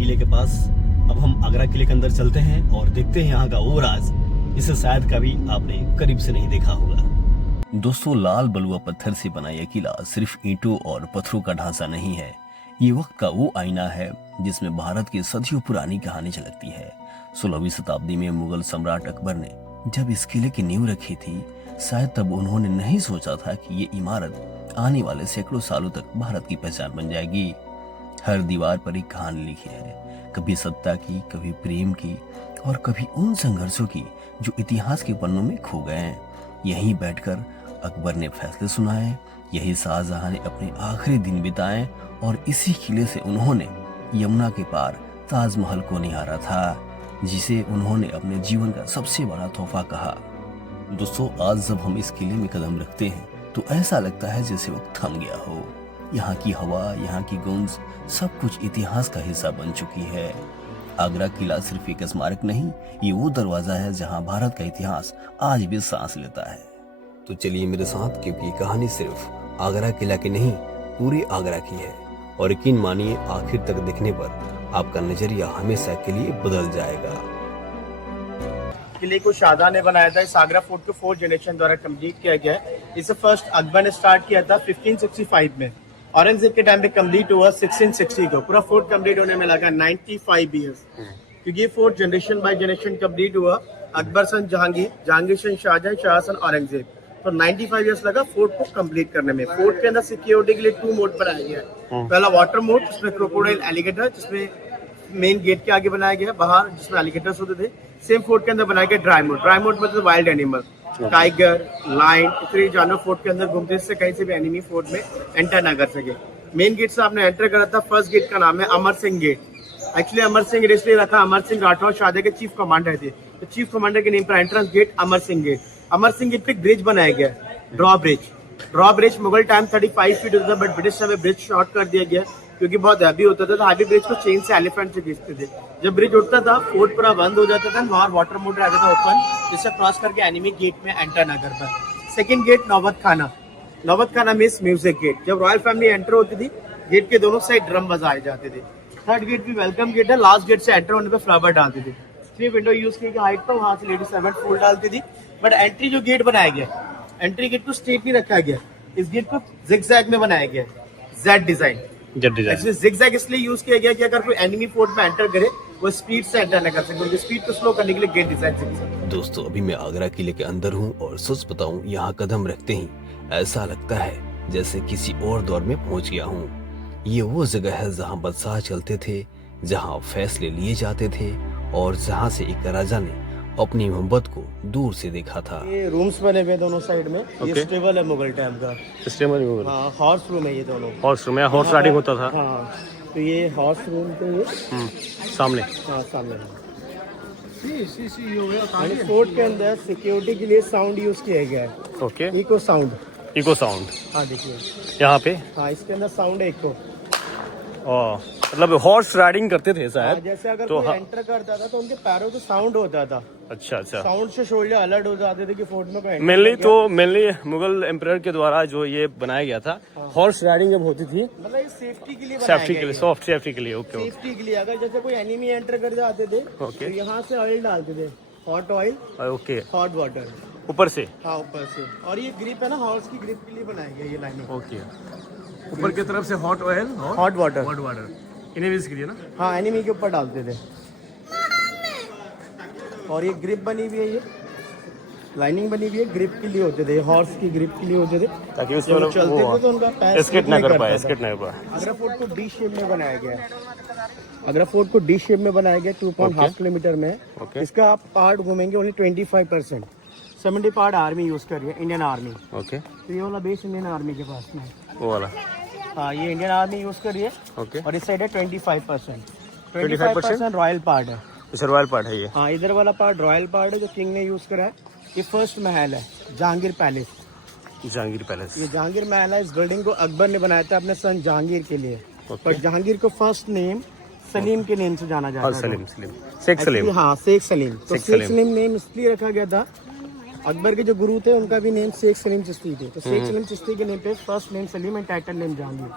किले के पास। अब हम आगरा किले के अंदर चलते हैं और देखते हैं यहाँ का वो राज जिसे शायद कभी आपने करीब से नहीं देखा होगा। दोस्तों, लाल बलुआ पत्थर से बना यह किला सिर्फ ईंटों और पत्थरों का ढांचा नहीं है, ये वक्त का वो आईना है जिसमें भारत की सदियों पुरानी कहानी झलकती है। 16वीं शताब्दी में मुगल सम्राट अकबर ने जब इस किले की नींव रखी थी, शायद तब उन्होंने नहीं सोचा था कि ये इमारत आने वाले सैकड़ों सालों तक भारत की पहचान बन जाएगी। हर दीवार पर एक कहानी लिखी है, कभी सत्ता की, कभी प्रेम की और कभी उन संघर्षों की जो इतिहास के पन्नों में खो गए हैं। यहीं बैठकर अकबर ने फैसले सुनाए, यही शाहजहां ने अपने आखिरी दिन बिताए और इसी किले से उन्होंने यमुना के पार ताजमहल को निहारा था, जिसे उन्होंने अपने जीवन का सबसे बड़ा तोहफा कहा। दोस्तों, आज जब हम इस किले में कदम रखते हैं तो ऐसा लगता है जैसे वक्त थम गया हो। यहाँ की हवा, यहाँ की गूंज, सब कुछ इतिहास का हिस्सा बन चुकी है। आगरा किला सिर्फ एक स्मारक नहीं, ये वो दरवाजा है जहाँ भारत का इतिहास आज भी सांस लेता है। तो चलिए मेरे साथ, क्योंकि ये कहानी सिर्फ आगरा किला की नहीं, पूरी आगरा की है। और यकीन मानिए, आखिर तक देखने पर आपका नजरिया हमेशा के लिए बदल जाएगा। किले को शाहजहां ने बनाया था। इस आगरा फोर्ट को 4 जनरेशन द्वारा कंप्लीट किया गया है। इसे फर्स्ट अकबर ने स्टार्ट किया था 1565 में। औरंगजेब के टाइम पे कंप्लीट हुआ 1660 को। पूरा फोर्ट कंप्लीट होने में लगा 95 ईयर्स, क्योंकि ये 4 जनरेशन बाय जनरेशन कंप्लीट हुआ। अकबर सन जहांगीर, जहांगीर सन शाहजहां, शाह सन औरंगजेब। तो 95 ईयर्स लगा फोर्ट को कंप्लीट करने में। फोर्ट के अंदर सिक्योरिटी के लिए 2 मोड बनाया गया है। पहला वाटर मोड, जिसमें क्रोकोडाइल, एलिगेटर, जिसमें मेन गेट के आगे बनाया गया, बाहर जिसमें एलिगेटर्स होते थे। सेम फोर्ट के अंदर बनाया गया ड्राई मोड। ड्राई मोड मतलब वाइल्ड एनिमल, टाइगर, लायन, इतने जानवर फोर्ट के अंदर घूमते, इससे कहीं से भी एनिमी फोर्ट में एंटर ना कर सके। मेन गेट से आपने एंटर करा था। फर्स्ट गेट का नाम है Amar Singh gate. Actually Amar Singh gate इसलिए रखा, अमर सिंह राठौर शाहजहां के चीफ कमांडर थे, तो चीफ कमांडर के नेम पर entrance gate Amar Singh gate. Amar Singh gate पे ब्रिज बनाया गया, draw bridge. Draw bridge Mughal time 35 feet होता था, बट ब्रिटिश समय ब्रिज शॉर्ट कर दिया गया क्योंकि बहुत हैवी होता था। तो हैवी ब्रिज को चेन से, एलिफेंट से खींचते थे। जब ब्रिज उठता था, फोर्ट पूरा बंद हो जाता था, बाहर वाटर मोड रहता था ओपन, जिससे क्रॉस करके एनिमी गेट में एंटर ना कर पाए। सेकंड गेट नौबत खाना। नौबत खाना मींस म्यूजिक गेट। जब रॉयल फैमिली एंटर होती थी, गेट के दोनों साइड ड्रम बजाए जाते थे। थर्ड गेट भी वेलकम गेट है। लास्ट गेट से एंटर होने पे फ्लावर डालते थे। 3 विंडो यूज की हाइट पर, वहां से लेडीज सर्वेंट फूल डालती थी। बट एंट्री जो गेट बनाया गया, एंट्री गेट को स्ट्रेट नहीं रखा गया, इस गेट को जिगजैग में बनाया गया, जेड डिजाइन। जिगजैग इसलिए यूज किया गया कि अगर कोई एनिमी फोर्ट में एंटर करे, वो स्पीड से एंटर न कर सके, उनकी स्पीड को स्लो करने के लिए गेट डिजाइन जिगजैग। दोस्तों, अभी मैं आगरा किले के अंदर हूँ और सच बताऊं, यहाँ कदम रखते ही ऐसा लगता है जैसे किसी और दौर में पहुँच गया हूँ। ये वो जगह है जहाँ बादशाह चलते थे, जहाँ फैसले लिए जाते थे और जहाँ से एक राजा ने अपनी मोहब्बत को दूर से देखा था। ये रूम्स बने हुए दोनों साइड में। ये स्टेबल है मुगल टाइम का। स्टेबल मुगल, हाँ, हॉर्स रूम है ये दोनों। हॉर्स रूम है, हॉर्स राइडिंग होता था। हाँ, तो ये हॉर्स रूम पे ये सामने, हाँ सामने। फोर्ट के अंदर सिक्योरिटी के लिए साउंड यूज किया गया है। Okay, echo sound. Echo sound, हाँ देखिए यहाँ पे। हाँ, इसके अंदर साउंड है इको। मतलब हॉर्स राइडिंग करते थे शायद। जैसे अगर तो कोई एंटर करता था तो उनके पैरों को साउंड होता था। अच्छा। साउंड से शोल्डर अलर्ट हो जाते थे कि फोर्ट में कोई मेनली मुगल एम्परर के द्वारा जो ये बनाया गया था, हॉर्स राइडिंग जब होती थी, मतलब ये सेफ्टी के लिए, सेफ्टी के लिए, सॉफ्ट सेफ्टी के लिए। ओके, सेफ्टी के लिए। अगर जैसे कोई एनिमी एंटर कर जाते थे, तो यहाँ से ऑयल डालते थे, hot oil, okay, hot water ऊपर से। हाँ, ऊपर से। और ये ग्रिप है ना, हॉर्स की ग्रिप के लिए बनाया गया ये लाइनिंग। ओके, ऊपर की तरफ से hot oil, hot water, enemies के लिए ना। हाँ, एनिमी के ऊपर डालते थे। और ये ग्रिप बनी हुई है, ये लाइनिंग बनी हुई है, ग्रिप के लिए होते थे, हॉर्स की ग्रिप के लिए होते थे, ताकि उसमें चलते थे तो उनका पैर एस्केप ना कर पाए। आगरा फोर्ट को डी शेप में बनाया गया है। आगरा फोर्ट को डी शेप में बनाया गया, 2.5 किलोमीटर में। इसका आप पार्ट घूमेंगे ओनली 25%। 70 पार्ट आर्मी यूज कर रही है, इंडियन आर्मी। ओके, तो ये वाला बेस इंडियन आर्मी के पास में, वो वाला। हाँ, ये इंडियन आर्मी यूज कर रही है। ओके, और इस साइड है 25% रॉयल पार्ट है। अच्छा, रॉयल पार्ट है ये। हाँ, इधर वाला पार्ट रॉयल पार्ट है जो किंग ने यूज करा है। ये फर्स्ट महल है, जहांगीर पैलेस। जहांगीर पैलेस, ये जहांगीर महल है। इस बिल्डिंग को अकबर ने बनाया था अपने सन जहांगीर के लिए। पर जहांगीर को फर्स्ट नेम सलीम के नेम से जाना जाता है। सलीम, शेख सलीम। हाँ, शेख सलीम। तो शेख सलीम नेम इसलिए रखा गया था, अकबर के जो गुरु थे उनका भी नेम शेख सलीम चिश्ती थे, तो शेख सलीम चिश्ती के नेम पे first name Salim and title name Jahangir.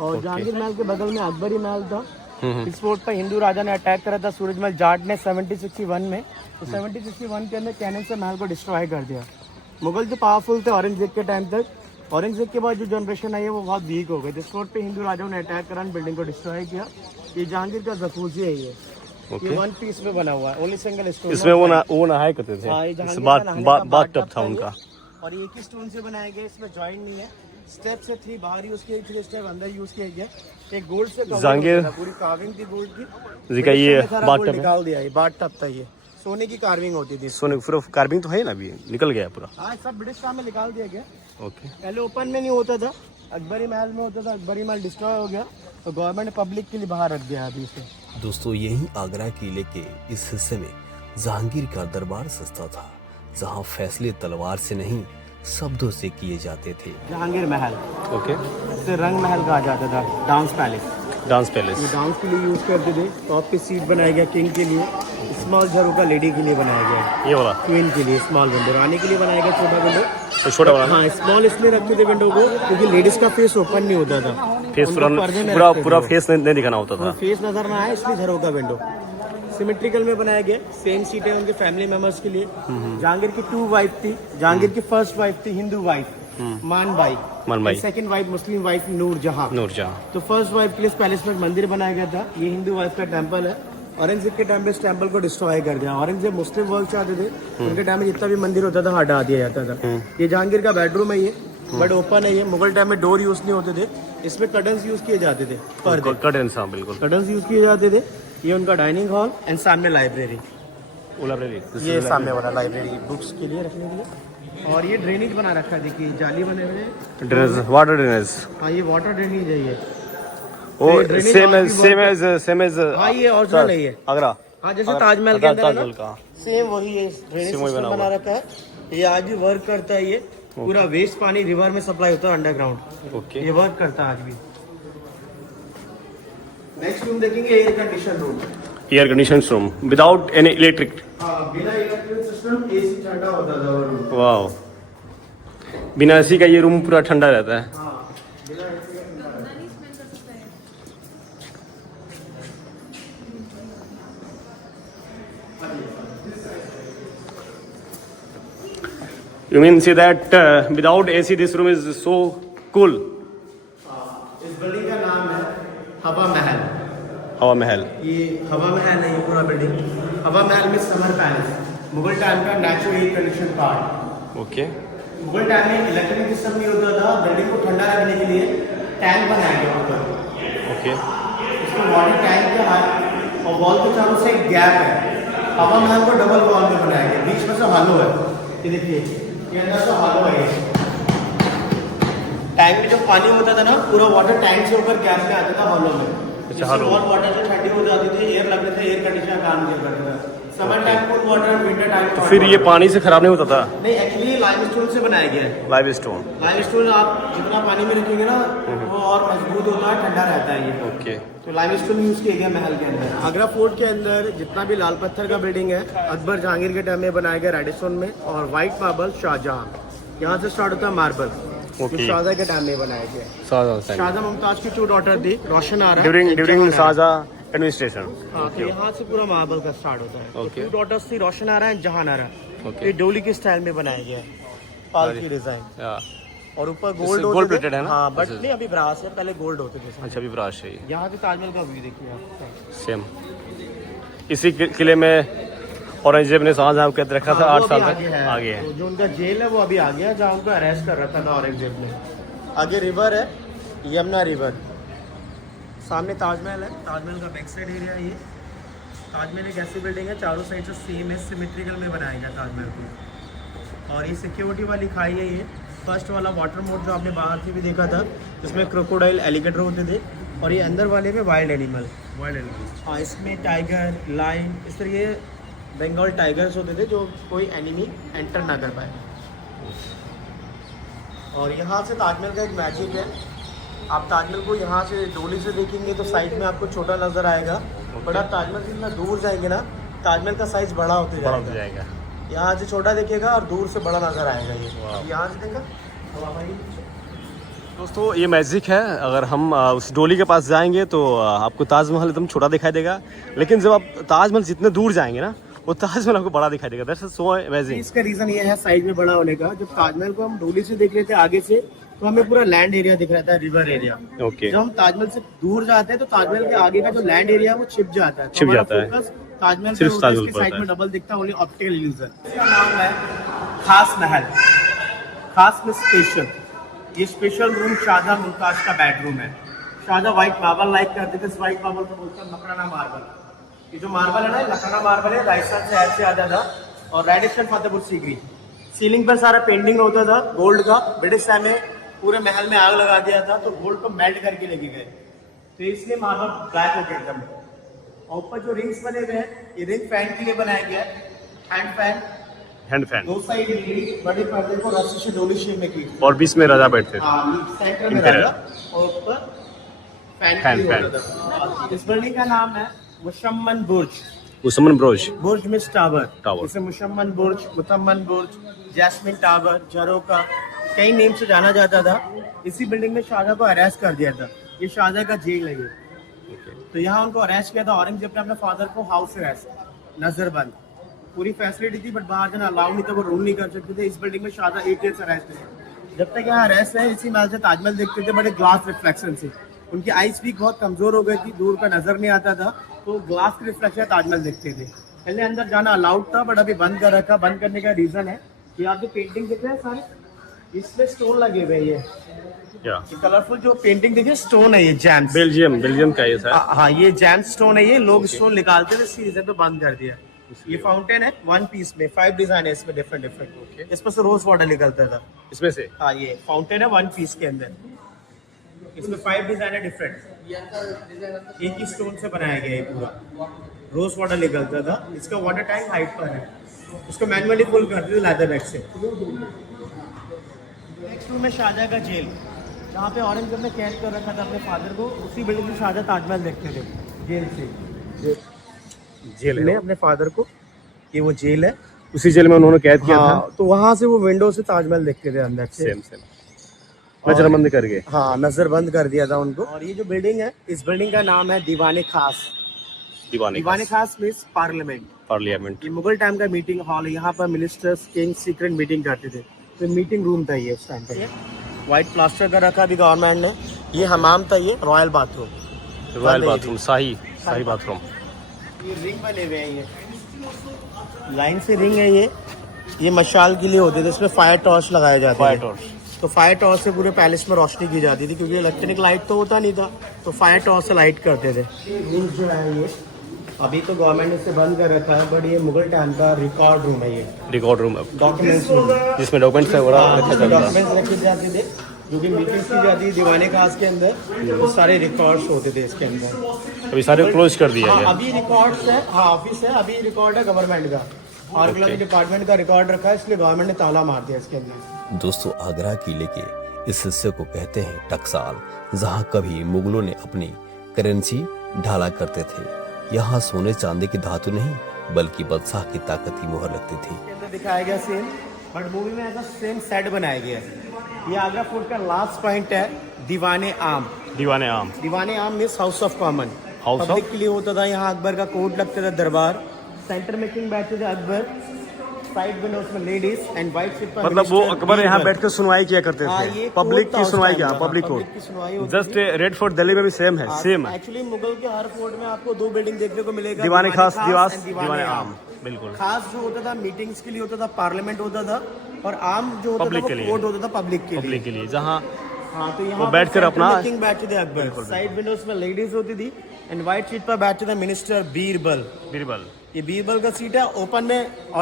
और जहांगीर महल के बगल में अकबरी महल था, इस फोर्ट पर हिंदू राजा ने अटैक करा था सूरजमल जाट ने 1761 में। तो 1761 के अंदर कैनन से महल को डिस्ट्रॉय कर दिया। मुगल जो पावरफुल थे औरंगजेब के टाइम तक, औरंगजेब के बाद जो जनरेशन आई है वो बहुत वीक हो गई। इस फोर्ट पे हिंदू राजाओं ने अटैक करा, बिल्डिंग को डिस्ट्रॉय किया। ये जहांगीर का जकूजी है ये वन पीस में बना हुआ है, ओनली सिंगल स्टोन। इसमें वो नहाया करते थे। हाँ, ये इस जहांगीर का नहाने का बाथ टब था ये। उनका। और एक ही स्टोन से बनाया गया, इसमें जॉइंट नहीं है। स्टेप से 3 बाहर यूज किए, 3 स्टेप अंदर यूज किया गया। एक गोल्ड से जहांगीर पूरी कार्विंग थी गोल्ड की। जी का ये सारा बाथ गोल्ड टब है। निकाल दिया। ये बाथ टब था, ये सोने की कार्विंग होती थी। सोने फिर कार्विंग तो है ना, अभी निकल गया पूरा। हाँ, सब ब्रिटिश टाइम में निकाल दिया गया। ओके। पहले ओपन में नहीं होता था, अकबरी महल में होता था। अकबरी महल डिस्ट्रॉय हो गया तो गवर्नमेंट ने पब्लिक के लिए बाहर रख दिया अभी इसे। दोस्तों, यही आगरा किले के इस हिस्से में जहांगीर का दरबार सस्ता था, जहां फैसले तलवार से नहीं शब्दों से किए जाते थे। जहांगीर महल, ओके। इसे रंग महल कहा जाता था, डांस पैलेस। डांस पैलेस ये डांस के लिए यूज करते थे। टॉप पे सीट बनाया गया किंग के लिए, स्मॉल झरोका लेडी के लिए बनाया गया, ये वाला क्वीन के लिए स्मॉल विंडो, रानी के लिए बनाया गया छोटा विंडो। तो छोटा वाला हाँ, स्मॉल इसलिए रखते थे विंडो को क्योंकि लेडीज का फेस ओपन नहीं होता था। फेस उनको पर्दे में पूरा रखते पूरा थे। फेस नहीं दिखाना होता था। फेस नजर ना आए इसलिए झरोका विंडो। सिमेट्रिकल में बनाया गया, सेम सीटें उनके फैमिली मेंबर्स के लिए। जहांगीर की 2 वाइफ थी। जहांगीर की फर्स्ट वाइफ थी Hindu wife Manbai, second wife Muslim wife Noorjahan. तो फर्स्ट वाइफ के लिए इस पैलेस में एक मंदिर बनाया गया था। ये हिंदू वाइफ का टेम्पल है। औरंगजेब के टाइम पे इस टेम्पल को डिस्ट्रॉय कर दिया। औरंगजेब मुस्लिम वर्ल्ड चाहते थे, उनके टाइम में जितना भी मंदिर होता था हटा दिया जाता था। ये जहांगीर का बेडरूम है, ये बट ओपन है। ये मुगल टाइम में डोर यूज नहीं होते थे, इसमें कर्टन्स यूज किए जाते थे। कर्टन्स, हाँ बिल्कुल, कर्टन्स यूज किए जाते थे। ये उनका डाइनिंग हॉल एंड सामने लाइब्रेरी। वो लाइब्रेरी, ये सामने वाला लाइब्रेरी बुक्स के लिए रखने के लिए। और ये ड्रेनेज बना रखा है, देखिए जाली बने हुए हैं। Drainage, water drainage. हाँ, ये वाटर ड्रेनेज है ये। वो ये drainage सेम एज हाँ, ये ओरिजिनल है ये। आगरा। हाँ, जैसे ताजमहल के अंदर है ताजमहल ना, का सेम वही है। ड्रेनेज सिस्टम बना रखा है, ये आज भी वर्क करता है। ये पूरा वेस्ट पानी रिवर में सप्लाई होता है अंडरग्राउंड। ओके। ये वर्क करता है आज भी। नेक्स्ट रूम देखेंगे, air condition room. Air condition room without any electric. हाँ, बिना इलेक्ट्रिक सिस्टम, एसी ठंडा होता था वो रूम। वाह, बिना एसी का ये रूम पूरा ठंडा रहता है। हाँ, बिना एसी का ठंडा रहता है। You mean say that without AC this room is so cool? इस बिल्डिंग का नाम है हवा महल। हवा महल। ये हवा महल है, ये पूरा बिल्डिंग हवा महल में समर पैलेस, मुगल टाइम का natural air condition part. Okay. Mughal time में इलेक्ट्रिक सिस्टम नहीं होता था, बिल्डिंग को ठंडा रखने के लिए टैंक बनाया गया ऊपर। ओके। इसमें वाटर टैंक के हाथ और वॉल के चारों से एक गैप है। हवा महल को डबल वॉल में बनाया गया, बीच में से हॉलो है। ये देखिए, ये अंदर से हॉलो है। ये टैंक में जब पानी होता था ना, पूरा वाटर टैंक से ऊपर गैप में आता था हॉलो में। अच्छा, hollow। बहुत वाटर जो ठंडी हो जाती थी, एयर लगते थे, एयर कंडीशनर काम किया करता था। Summer time cool water, winter time तो फिर ये पानी से खराब नहीं होता था? नहीं, एक्चुअली लाइम स्टोन से बनाया गया है। Live stone. लाइम स्टोन आप जितना पानी में रखेंगे ना, वो और मजबूत होता है, ठंडा रहता है ये। ओके। तो लाइम स्टोन यूज किया गया महल के अंदर। आगरा फोर्ट के अंदर जितना भी लाल पत्थर का बिल्डिंग है, अकबर जहांगीर के टाइम में बनाया गया रेड स्टोन में, और व्हाइट मार्बल शाहजहां। यहाँ से स्टार्ट होता है मार्बल, जो शाहजहां के टाइम में बनाया गया। शाहजहां मुमताज की 2 डॉटर थी, रोशन आरा ड्यूरिंग शाहजहां एडमिनिस्ट्रेशन। हाँ, तो यहाँ से पूरा मार्बल का स्टार्ट होता है। Okay. तो 2 डॉटर्स थी, रोशन आरा एंड जहान आरा। Okay. ये डोली के स्टाइल में बनाया गया है, पाल की डिजाइन। और ऊपर गोल्ड गोल्ड प्लेटेड है ना? हाँ, बट नहीं, अभी ब्रास है, पहले गोल्ड होते थे। अच्छा, भी ब्राश है ये। यहाँ से ताजमहल का व्यू देखिए आप। सेम इसी किले में औरंगजेब ने शाहजहां को कैद रखा था 8 साल तक। आगे है तो जो उनका जेल है वो अभी आ गया, जहाँ उनको अरेस्ट कर रखा था औरंगजेब ने। आगे रिवर है, यमुना रिवर। सामने ताजमहल है, ताजमहल का बैक साइड एरिया है ये। ताजमहल एक ऐसी बिल्डिंग है, चारों साइड से सेम है, सिमेट्रिकल में बनाया गया ताजमहल को। और ये सिक्योरिटी वाली खाई है ये। फर्स्ट वाला वाटर मोड जो आपने बाहर से भी देखा था, जिसमें क्रोकोडाइल, एलिगेटर होते थे। और ये अंदर वाले में वाइल्ड एनिमल। हाँ, इसमें टाइगर, लाइन, इस तरह ये बंगाल टाइगर्स होते थे, जो कोई एनिमी एंटर ना कर पाए। और यहाँ से ताजमहल का एक मैजिक है। आप ताजमहल को यहाँ से डोली से देखेंगे तो साइड में आपको छोटा नजर आएगा, बट आप ताजमहल से जितना दूर जाएंगे ना, ताजमहल का साइज बड़ा होते जाएगा। यहाँ से छोटा दिखेगा और दूर से बड़ा नजर आएगा। ये यहाँ से देखा दोस्तों ये मैजिक है, अगर हम उस डोली के पास जाएंगे तो आपको ताजमहल एकदम छोटा दिखाई देगा, लेकिन जब आप ताजमहल जितने दूर जाएंगे ना वो ताजमहल आपको बड़ा दिखाई देगा। That's so amazing. इसका रीजन ये है साइज में बड़ा होने का। जब ताजमहल को हम डोली से देख रहे थे आगे से, तो हमें पूरा लैंड एरिया दिख रहा था, रिवर एरिया। ओके। जब हम ताजमहल से दूर जाते हैं तो ताजमहल के आगे का जो लैंड एरिया है वो छिप जाता है। छिप जाता है। ताजमहल सिर्फ ताजमहल के पर साइड होता में डबल दिखता है, ओनली ऑप्टिकल इल्यूजन। इसका नाम है खास महल। खास में स्पेशल, ये स्पेशल रूम शाहजहां मुमताज का बेडरूम है। शाहजहां व्हाइट मार्बल लाइक करते थे, व्हाइट मार्बल को बोलते हैं मकराना मार्बल। ये जो मार्बल है ना, लखनऊ मार्बल है, राजस्थान से ऐसे आता था और रेडिशन फतेहपुर सीकरी। सीलिंग पर सारा पेंटिंग होता था गोल्ड का। ब्रिटिश टाइम में पूरे महल में आग लगा दिया था तो गोल्ड को मेल्ट करके लेके गए, तो इसलिए मार्बल ब्लैक हो गया एकदम। और ऊपर जो रिंग्स बने हुए हैं, ये रिंग फैन के लिए बनाया गया है। हैंड फैन, हैंड फैन, दो साइड बड़े पर्दे को रस्सी से डोली शेप में की, और बीच में राजा बैठते थे। हाँ, सेंटर में राजा और ऊपर फैन होता था। इस बिल्डिंग का नाम है मुशम्मन बुर्ज। उस्मान ब्रोज, बुर्ज मिस टावर। टावर। इसे मुशम्मन बुर्ज, मुतम्मन बुर्ज, जैस्मिन टावर, झरोका, कई नेम से जाना जाता था। इसी बिल्डिंग में शाहजहां को अरेस्ट कर दिया था। ये शाहजहां का जेल है ये। तो यहाँ उनको अरेस्ट किया था औरंगजेब ने, अपने फादर को हाउस अरेस्ट, नजरबंद, पूरी फैसिलिटी थी, बट बाहर जाना अलाउ नहीं था, वो रूल नहीं कर सकते थे। इस बिल्डिंग में शाहजहां 8 ईयर अरेस्ट थे। जब तक यहाँ अरेस्ट है, इसी महल से ताजमहल देखते थे, बड़े ग्लास रिफ्लेक्शन से। उनकी आईज भी बहुत कमजोर हो गई थी, दूर का नजर नहीं आता था, तो ग्लास के रिफ्लेक्शन ताजमहल देखते थे। पहले अंदर जाना अलाउड था, बट अभी बंद कर रखा। बंद करने का रीजन है कि आप जो पेंटिंग देख रहे हैं सारे, इसमें स्टोन लगे हुए हैं। ये कलरफुल जो पेंटिंग देखिए, स्टोन है ये, जैम्स। बेल्जियम का ये था। हाँ, ये जैम्स स्टोन है ये। लोग स्टोन निकालते थे, इसी रीजन पे बंद कर दिया। ये फाउंटेन है, 1 पीस में 5 डिजाइन है इसमें, डिफरेंट डिफरेंट। इसमें से रोज वाटर निकलता था इसमें से। हाँ, ये फाउंटेन है 1 पीस के अंदर। इसमें 5 डिजाइन है डिफरेंट, एक ही स्टोन से बनाया गया है पूरा। रोज वाटर निकलता था। इसका वाटर टैंक हाइट पर है, उसको मैनुअली फुल करते थे लेदर बैग से। नेक्स्ट रूम है शाहजहां का जेल, जहाँ पे औरंगजेब ने कैद कर रखा था अपने फादर को। उसी बिल्डिंग में शाहजहां ताजमहल देखते थे जेल से। जेल में अपने फादर को, ये वो जेल है, उसी जेल में उन्होंने कैद किया था। तो वहाँ से वो विंडो से ताजमहल देखते थे अंदर से। सेम नजरबंद करके। हाँ, नजरबंद कर दिया था उनको। और ये जो बिल्डिंग है, इस बिल्डिंग का नाम है दीवाने खास। दीवाने खास मीन्स पार्लियामेंट। ये मुगल टाइम का मीटिंग हॉल है। यहाँ पर मिनिस्टर्स, किंग सीक्रेट मीटिंग करते थे, तो मीटिंग रूम था ये उस टाइम पे। व्हाइट प्लास्टर कर रखा अभी गवर्नमेंट ने। ये हमाम था, ये रॉयल बाथरूम, शाही बाथरूम। ये रिंग बने हुए हैं, ये लाइन से रिंग है ये मशाल के लिए होते थे। इसमें फायर टॉर्च लगाया जाता है। तो फायर टॉर्च से पूरे पैलेस में रोशनी की जाती थी, क्योंकि इलेक्ट्रिक लाइट तो होता नहीं था, तो फायर टॉर्च से लाइट करते थे। रिंग जो है ये अभी तो गवर्नमेंट ने इसे बंद कर रखा है, बट ये मुगल टाइम का रिकॉर्ड रूम है। ये रिकॉर्ड रूम, डॉक्यूमेंट्स रूम, जिसमें डॉक्यूमेंट्स रखे जाते थे, जो भी मीटिंग्स की जाती है दीवाने खास के अंदर, तो सारे रिकॉर्ड्स होते थे इसके अंदर। अभी सारे क्लोज कर दिया है। अभी रिकॉर्ड्स है, हाँ ऑफिस है, अभी रिकॉर्ड है गवर्नमेंट का, आर्कियोलॉजी डिपार्टमेंट का रिकॉर्ड रखा है, इसलिए गवर्नमेंट ने ताला मार दिया इसके अंदर। दोस्तों, आगरा किले के इस हिस्से को कहते हैं टकसाल, जहां कभी मुगलों ने अपनी करेंसी ढाला करते थे। यहाँ सोने चांदी की धातु नहीं, बल्कि बादशाह की ताकत की मुहर लगती थी। दिखाया गया सेम, बट मूवी में ऐसा सेम सेट बनाया गया है। ये आगरा फोर्ट का लास्ट पॉइंट है, दीवाने आम। दीवाने आम means house of common, public के लिए होता था। यहाँ अकबर का कोर्ट लगता था, दरबार। सेंटर में किंग बैठते थे अकबर, साइड में उसमें लेडीज एंड व्हाइट सीट पर, मतलब वो अकबर यहाँ बैठकर सुनवाई किया करते थे। पब्लिक की सुनवाई क्या, public court. Just red fort Delhi में भी सेम है, सेम है। एक्चुअली मुगल के हर फोर्ट में आपको 2 बिल्डिंग देखने को मिलेगा, दीवाने खास, दीवाने आम। बिल्कुल। खास जो होता था मीटिंग्स के लिए होता था, पार्लियामेंट होता था, और आम जो होता था वो कोर्ट होता था पब्लिक के लिए, जहाँ हाँ, तो यहाँ बैठकर अपना किंग बैठते थे अकबर। साइड विंडोज में लेडीज होती थी, एंड व्हाइट सीट पर बैठते थे मिनिस्टर बीरबल। ये बीरबल का सीट है। ओपन में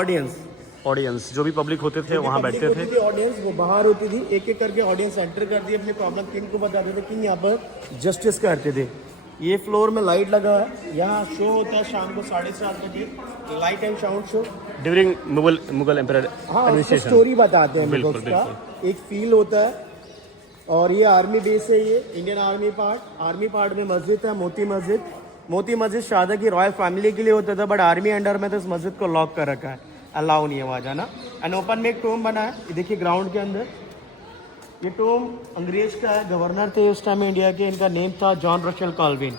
ऑडियंस जो भी पब्लिक होते थे वहाँ बैठते थे। ऑडियंस वो बाहर होती थी, एक एक करके ऑडियंस एंटर कर दी, अपने प्रॉब्लम किंग को बताते थे, किंग यहाँ पर जस्टिस करते थे। ये फ्लोर में लाइट लगा है, यहाँ शो होता है शाम को 7:30 बजे, light and sound show during Mughal emperor. हाँ, स्टोरी बताते हैं मुगल्स का, एक फील होता है। और ये आर्मी बेस है, ये इंडियन आर्मी पार्ट में मस्जिद है, मोती मस्जिद शाहजहां की रॉयल फैमिली के लिए होता था, बट आर्मी अंडर में तो इस मस्जिद को लॉक कर रखा है, अलाउ नहीं है वहाँ जाना। एंड ओपन में एक टोम बना है, ये देखिए ग्राउंड के अंदर, ये टोम अंग्रेज का है, गवर्नर थे उस टाइम इंडिया के, इनका नेम था जॉन रशल कॉल्विन।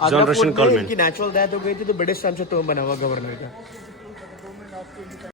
आगरा रशल फोर्ट में कॉल्विन। इनकी नेचुरल डेथ हो गई थी, तो ब्रिटिश टाइम से टोम बना हुआ गवर्नर का।